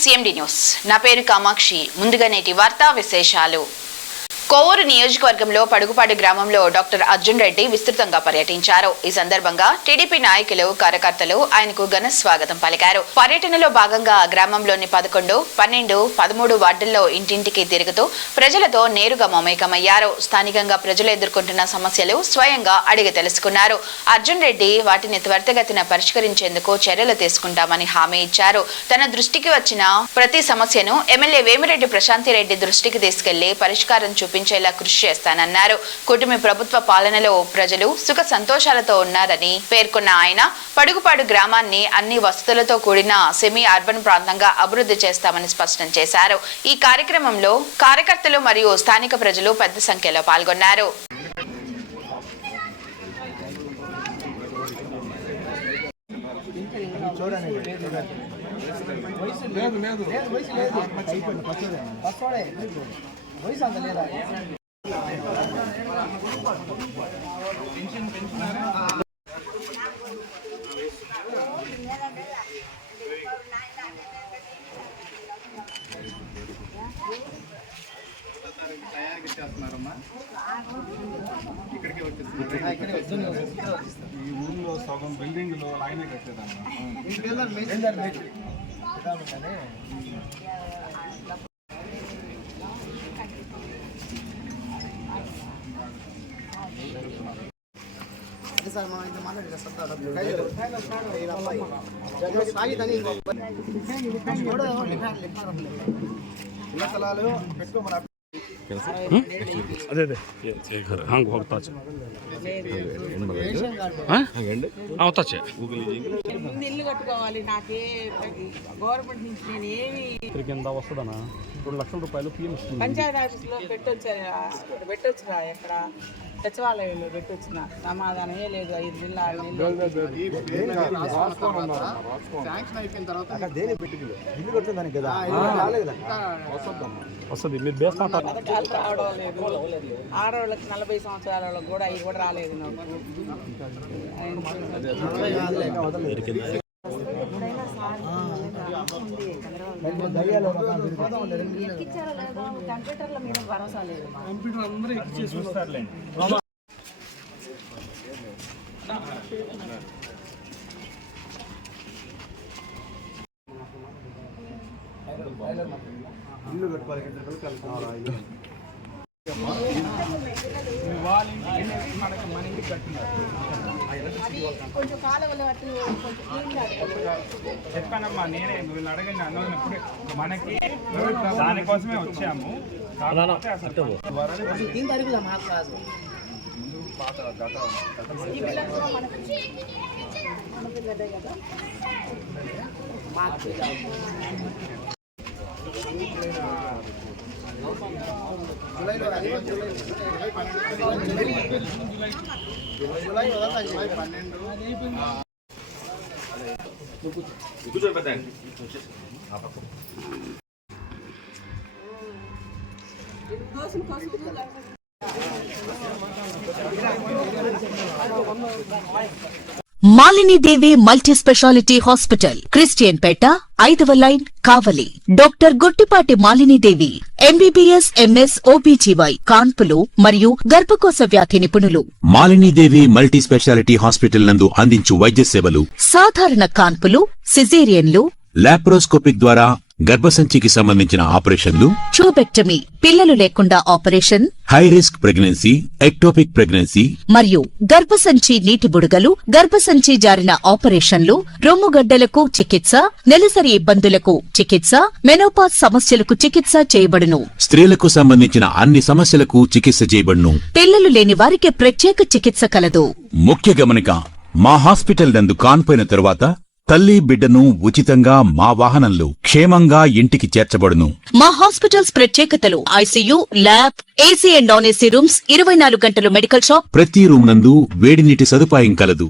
CMD news నా పేరు కామాక్షి ముందుగా నేటి వార్తా విశేషాలు కోవూరు నియోజకవర్గంలో పడుగుపాడు గ్రామంలో డాక్టర్ అర్జున్ రెడ్డి విస్తృతంగా పర్యటించారు. ఈ సందర్భంగా టీడీపీ నాయకులు కార్యకర్తలు ఆయనకు ఘన స్వాగతం పలికారు. పర్యటనలో భాగంగా గ్రామంలోని 11, 12, 13 వార్డుల్లో ఇంటింటికి తిరుగుతూ ప్రజలతో నేరుగా మమేకమయ్యారు. స్థానికంగా ప్రజలు ఎదుర్కొంటున్న సమస్యలు స్వయంగా అడిగి తెలుసుకున్నారు. అర్జున్ రెడ్డి వాటిని త్వరితగతిన పరిష్కరించేందుకు చర్యలు తీసుకుంటామని హామీ ఇచ్చారు. తన దృష్టికి వచ్చిన ప్రతి సమస్యను ఎమ్మెల్యే వేమిరెడ్డి ప్రశాంతిరెడ్డి దృష్టికి తీసుకెళ్లి పరిష్కారం చూపించేలా కృషి చేస్తానన్నారు. కూటమి ప్రభుత్వ పాలనలో ప్రజలు సుఖ సంతోషాలతో ఉన్నారని పేర్కొన్న ఆయన పడుగుపాడు గ్రామాన్ని అన్ని వసతులతో కూడిన సెమీ అర్బన్ ప్రాంతంగా అభివృద్ధి చేస్తామని స్పష్టం చేశారు. ఈ కార్యక్రమంలో కార్యకర్తలు మరియు స్థానిక ప్రజలు పెద్ద సంఖ్యలో పాల్గొన్నారు. ఇక్కడికి వచ్చేస్తున్నారు. ఈ ఊర్లో సగం బిల్డింగ్ లో ఆయనే కట్టేదన్నా. ఇల్లు కట్టుకోవాలి. నాకే గవర్నమెంట్ నుంచి నేను ఏమి కింద వస్తుందన్నా 2 లక్షల రూపాయలు పంచాయతీ ఆఫీస్లో పెట్టొచ్చురా ఎక్కడ సచివాలయంలో పెట్టొచ్చిన సమాధానమే లేదు. 5 వస్తుంది. మీరు బేస్ రావడం లేదు. ఆడవాళ్ళకి 40 సంవత్సరాల వాళ్ళకి కూడా అవి కూడా రాలేదు. కంప్యూటర్ల మీద భరోసా లేదు. కంప్యూటర్ అందరూ ఎక్కిచ్చేసి చూస్తారులేండి. ఇల్లు కట్టుకోవాలి. చెప్పానమ్మా నేనే వీళ్ళు అడగండి అన్నప్పుడు మనకి దానికోసమే వచ్చాము. Malini Devi multi speciality hospital, Christian Peta, 5వ line, Kavali. Doctor Guttipati Malinidevi, MBBS, MS, OBGY, కాన్పులు మరియు గర్భకోశ వ్యాధి నిపుణులు. మాలినీదేవి మల్టీ స్పెషాలిటీ హాస్పిటల్ నందు అందించు వైద్య సేవలు: సాధారణ కాన్పులు, సిజేరియన్లు, లాప్రోస్కోపిక్ ద్వారా గర్భసంచికి సంబంధించిన ఆపరేషన్లు, ట్యూబెక్టమీ, పిల్లలు లేకుండా operation, high risk pregnancy, ectopic pregnancy మరియు గర్భసంచి నీటి బుడగలు, గర్భసంచి జారిన ఆపరేషన్లు, రొమ్ముగడ్డలకు చికిత్స, నెలసరి ఇబ్బందులకు చికిత్స, మెనోపాజ్ సమస్యలకు చికిత్స చేయబడును. స్త్రీలకు సంబంధించిన అన్ని సమస్యలకు చికిత్స చేయబడును. పిల్లలు లేని వారికి ప్రత్యేక చికిత్స కలదు. ముఖ్య గమనిక: మా హాస్పిటల్ నందు కాన్పోయిన తరువాత తల్లి బిడ్డను ఉచితంగా మా వాహనంలో క్షేమంగా ఇంటికి చేర్చబడును. మా హాస్పిటల్స్ ప్రత్యేకతలు: ICU, lab, AC and non AC rooms, 24 గంటలు మెడికల్ షాప్, ప్రతి రూమ్ నందు వేడి నీటి సదుపాయం కలదు.